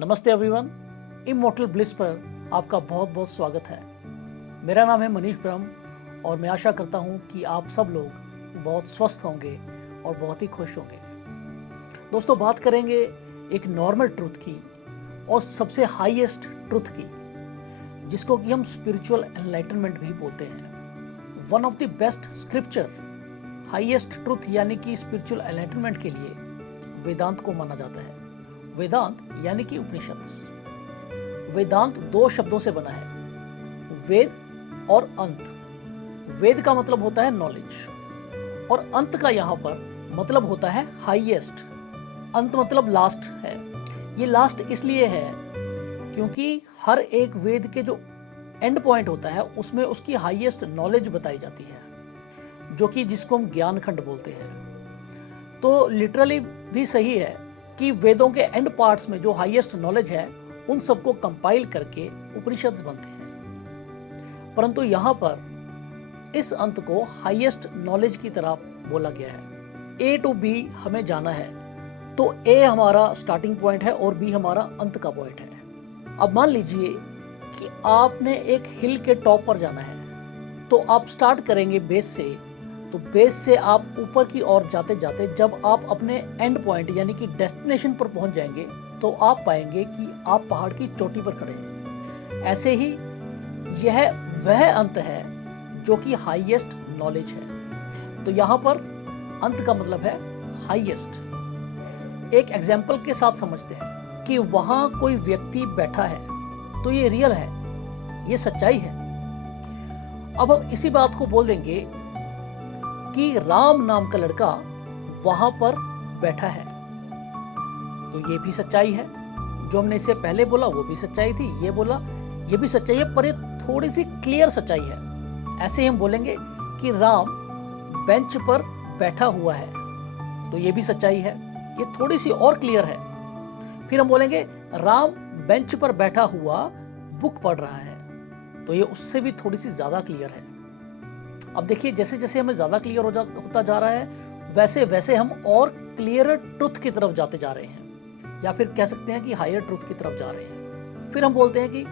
नमस्ते everyone, immortal bliss पर आपका बहुत बहुत स्वागत है। मेरा नाम है मनीष ब्रह्म और मैं आशा करता हूँ कि आप सब लोग बहुत स्वस्थ होंगे और बहुत ही खुश होंगे। दोस्तों, बात करेंगे एक नॉर्मल ट्रुथ की और सबसे हाईएस्ट ट्रुथ की, जिसको कि हम स्पिरिचुअल एनलाइटनमेंट भी बोलते हैं। One of the best scripture highest truth यानी कि स्पिरिचुअल एनलाइटनमेंट के लिए वेदांत को माना जाता है। वेदांत यानी कि उपनिषद। वेदांत दो शब्दों से बना है, वेद और अंत। वेद का मतलब होता है नॉलेज और अंत का यहाँ पर मतलब होता है हाईएस्ट। अंत मतलब लास्ट है। ये लास्ट इसलिए है क्योंकि हर एक वेद के जो एंड पॉइंट होता है उसमें उसकी हाईएस्ट नॉलेज बताई जाती है, जो कि जिसको हम ज्ञान खंड बोलते हैं। तो लिटरली भी सही है कि वेदों के एंड पार्ट्स में जो हाईएस्ट नॉलेज है उन सबको कंपाइल करके उपनिषद बनते हैं। परंतु यहाँ पर इस अंत को हाईएस्ट नॉलेज की तरह बोला गया है। ए टू बी हमें जाना है, तो ए हमारा स्टार्टिंग पॉइंट है और बी हमारा अंत का पॉइंट है। अब मान लीजिए कि आपने एक हिल के टॉप पर जाना है, तो आप स्टार्ट करेंगे बेस से। तो बेस से आप ऊपर की ओर जाते जाते जब आप अपने एंड पॉइंट यानी कि डेस्टिनेशन पर पहुंच जाएंगे, तो आप पाएंगे कि आप पहाड़ की चोटी पर खड़े हैं। ऐसे ही यह वह अंत है जो कि हाईएस्ट नॉलेज है। तो यहाँ पर अंत का मतलब है हाईएस्ट। एक एग्जाम्पल के साथ समझते हैं कि वहां कोई व्यक्ति बैठा है, तो ये रियल है, ये सच्चाई है। अब हम इसी बात को बोल देंगे कि राम नाम का लड़का वहां पर बैठा है, तो ये भी सच्चाई है। जो हमने इससे पहले बोला वो भी सच्चाई थी, ये बोला ये भी सच्चाई है, पर ये थोड़ी सी क्लियर सच्चाई है। ऐसे ही हम बोलेंगे कि राम बेंच पर बैठा हुआ है, तो ये भी सच्चाई है, ये थोड़ी सी और क्लियर है। फिर हम बोलेंगे राम बेंच पर बैठा हुआ बुक पढ़ रहा है, तो ये उससे भी थोड़ी सी ज्यादा क्लियर है। अब देखिए, जैसे जैसे हमें ज्यादा क्लियर होता जा रहा है, वैसे वैसे हम और क्लियर ट्रुथ की तरफ जाते जा रहे हैं, या फिर कह सकते हैं कि हायर ट्रुथ की तरफ जा रहे हैं। फिर हम बोलते हैं कि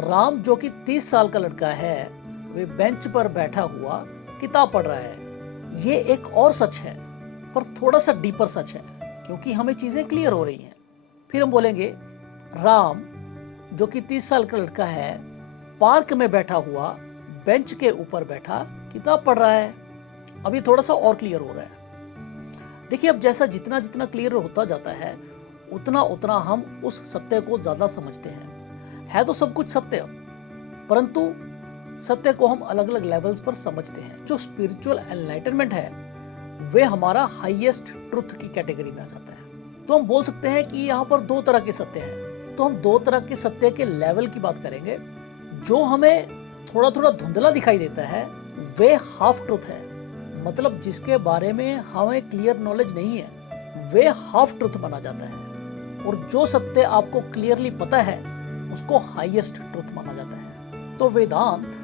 राम जो कि 30 साल का लड़का है, वे बेंच पर बैठा हुआ किताब पढ़ रहा है। ये एक और सच है, पर थोड़ा सा डीपर सच है, क्योंकि हमें चीजें क्लियर हो रही हैं। फिर हम बोलेंगे राम जो कि 30 साल का लड़का है, पार्क में बैठा हुआ बेंच के ऊपर बैठा किताब पढ़ रहा है। अभी थोड़ा सा और क्लियर हो रहा है। देखिए, अब जैसा जितना जितना क्लियर होता जाता है उतना उतना हम उस सत्य को ज्यादा समझते हैं। है तो सब कुछ सत्य, परंतु सत्य को हम अलग अलग लेवल्स पर समझते हैं। जो स्पिरिचुअल एनलाइटनमेंट है वे हमारा हाईएस्ट ट्रुथ की कैटेगरी में आ जाता है। तो हम बोल सकते हैं कि यहाँ पर दो तरह के सत्य हैं। तो हम दो तरह के सत्य के लेवल की बात करेंगे। जो हमें थोड़ा थोड़ा धुंधला दिखाई देता है वे हाफ ट्रुथ है, मतलब जिसके बारे में हमें क्लियर नॉलेज नहीं है, वे हाफ ट्रुथ माना जाता है। और जो सत्य आपको क्लियरली पता है उसको हाईएस्ट ट्रुथ माना जाता है। तो वेदांत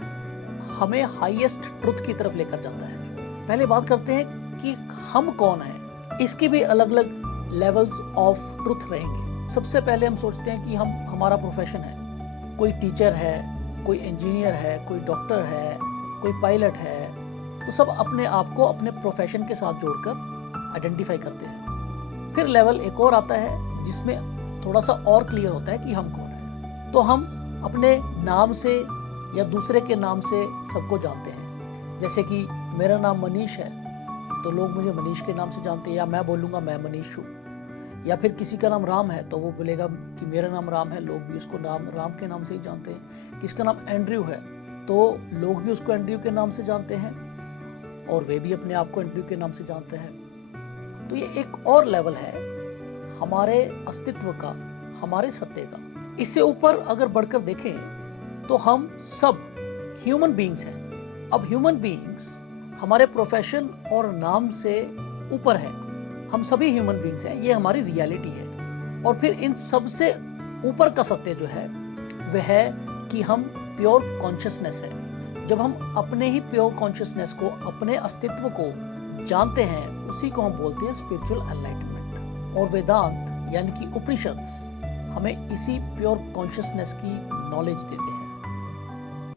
हमें हाईएस्ट ट्रुथ की तरफ लेकर जाता है। पहले बात करते हैं कि हम कौन हैं। इसके भी अलग अलग लेवल्स ऑफ ट्रुथ रहेंगे। सबसे पहले हम सोचते हैं कि हम हमारा प्रोफेशन है। कोई टीचर है, कोई इंजीनियर है, कोई डॉक्टर है, कोई पायलट है। तो सब अपने आप को अपने प्रोफेशन के साथ जोड़कर आइडेंटिफाई करते हैं। फिर लेवल एक और आता है जिसमें थोड़ा सा और क्लियर होता है कि हम कौन हैं। तो हम अपने नाम से या दूसरे के नाम से सबको जानते हैं। जैसे कि मेरा नाम मनीष है, तो लोग मुझे मनीष के नाम से जानते हैं, या मैं बोलूँगा मैं मनीष हूँ। या फिर किसी का नाम राम है तो वो बोलेगा कि मेरा नाम राम है, लोग भी उसको राम के नाम से ही जानते हैं। किसका नाम एंड्रयू है तो लोग भी उसको एंड्रयू के नाम से जानते हैं, और वे भी अपने आप को एंड्रयू के नाम से जानते हैं। तो ये एक और लेवल है हमारे अस्तित्व का, हमारे सत्य का। इससे ऊपर अगर बढ़कर देखें तो हम सब ह्यूमन बीइंग्स हैं। अब ह्यूमन बीइंग्स हमारे प्रोफेशन और नाम से ऊपर है। हम सभी ह्यूमन बीइंग्स हैं, ये हमारी रियलिटी है। और फिर इन सब से ऊपर का सत्य जो है वह है कि हम प्योर कॉन्शियसनेस है। जब हम अपने ही प्योर कॉन्शियसनेस को, अपने अस्तित्व को जानते हैं, उसी को हम बोलते हैं स्पिरिचुअल एनलाइटनमेंट। और वेदांत यानी कि उपनिषद हमें इसी प्योर कॉन्शियसनेस की नॉलेज देते हैं।